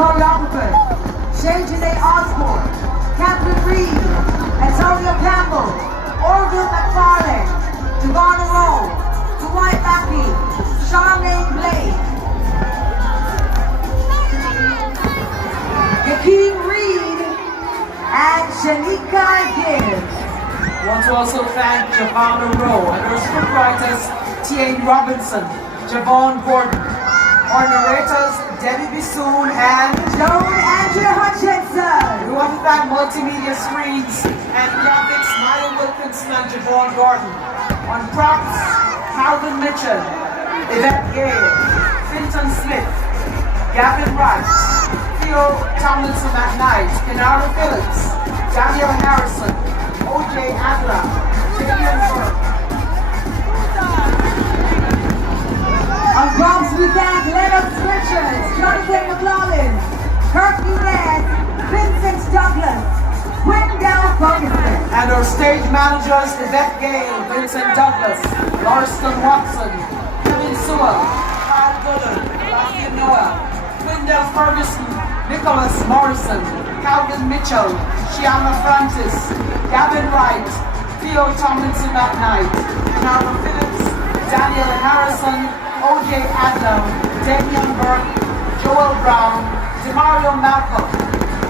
choreographers, Shay Janae Osborne, Catherine Reed, Antonio Campbell, Orville McFarlane, Devon Rowe, Dwight Mackey, Charmaine Blake, Yakeem Reed, and Shanika Gibbs. Want to also thank Javon Rowe and our scriptwriters T.A. Robinson, Javon Gordon, our narrators Debbie Bissoon and Joan Andrew Hutchinson. we want to thank Multimedia Screens and Graphics Maya Wilkinson and Javon Gordon. On props, Calvin Mitchell, Yvette Gale, Finton Smith, Gavin Wright, Theo Tomlinson McKnight, Kenara Phillips, Daniel Harrison, O.J. Adler, Vivian Burke. On props we thank Lennox Richards, Jonathan McLaughlin, Kirk Nunez, Vincent Douglas, Wendell Ferguson. And our stage managers Yvette Gale, Vincent Douglas, Lauriston Watson, Kevin Sewell, Carl Gooden, Lafayette Noah, Wendell Ferguson, Nicholas Morrison, Calvin Mitchell, Shiana Francis, Gavin Wright, Theo Tomlinson McKnight, Kenara Phillips, Daniel Harrison, O.J. Adlam, Damian Burke, Joel Brown, Demario Malcolm,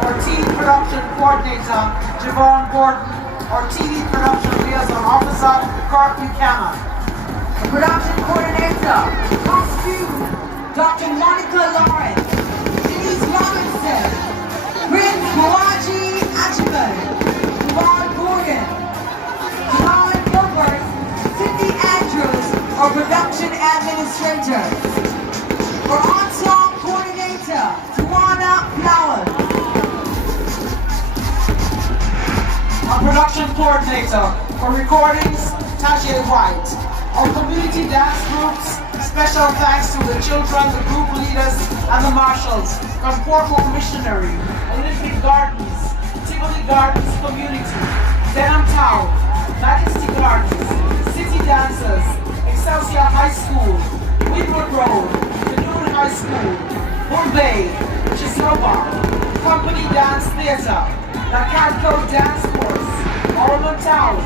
our TV production coordinator, Javon Gordon, our TV production liaison officer, Kirk Buchanan. The production coordinator, costume, Dr. Monica Lawrence, Denise Robinson, Prince Kawaji Achiman, Javon Gordon, Jahan Gilbert, Cindy Andrews, our production administrator. Our on-song coordinator, Tawana Flowers. Our production coordinator for recordings, Tasha White. Our community dance groups, special thanks to the children, the group leaders, and the marshals from Portmore Missionary, Olympic Gardens, Tivoli Gardens Community, Denham Town, Majesty Gardens, City Dancers, Excelsior High School, Winwood Road, Canoon High School, Bull Bay, Chisnova, Company Dance Theatre, the Cadco Dance Course, Ormond Town,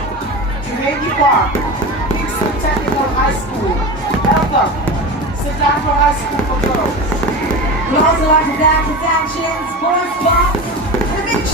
Jamaica Park, Kingston Technical High School, Eltham, St. Andrew High School for Girls. We'd also like to thank the sanctions, Boys Box, the Big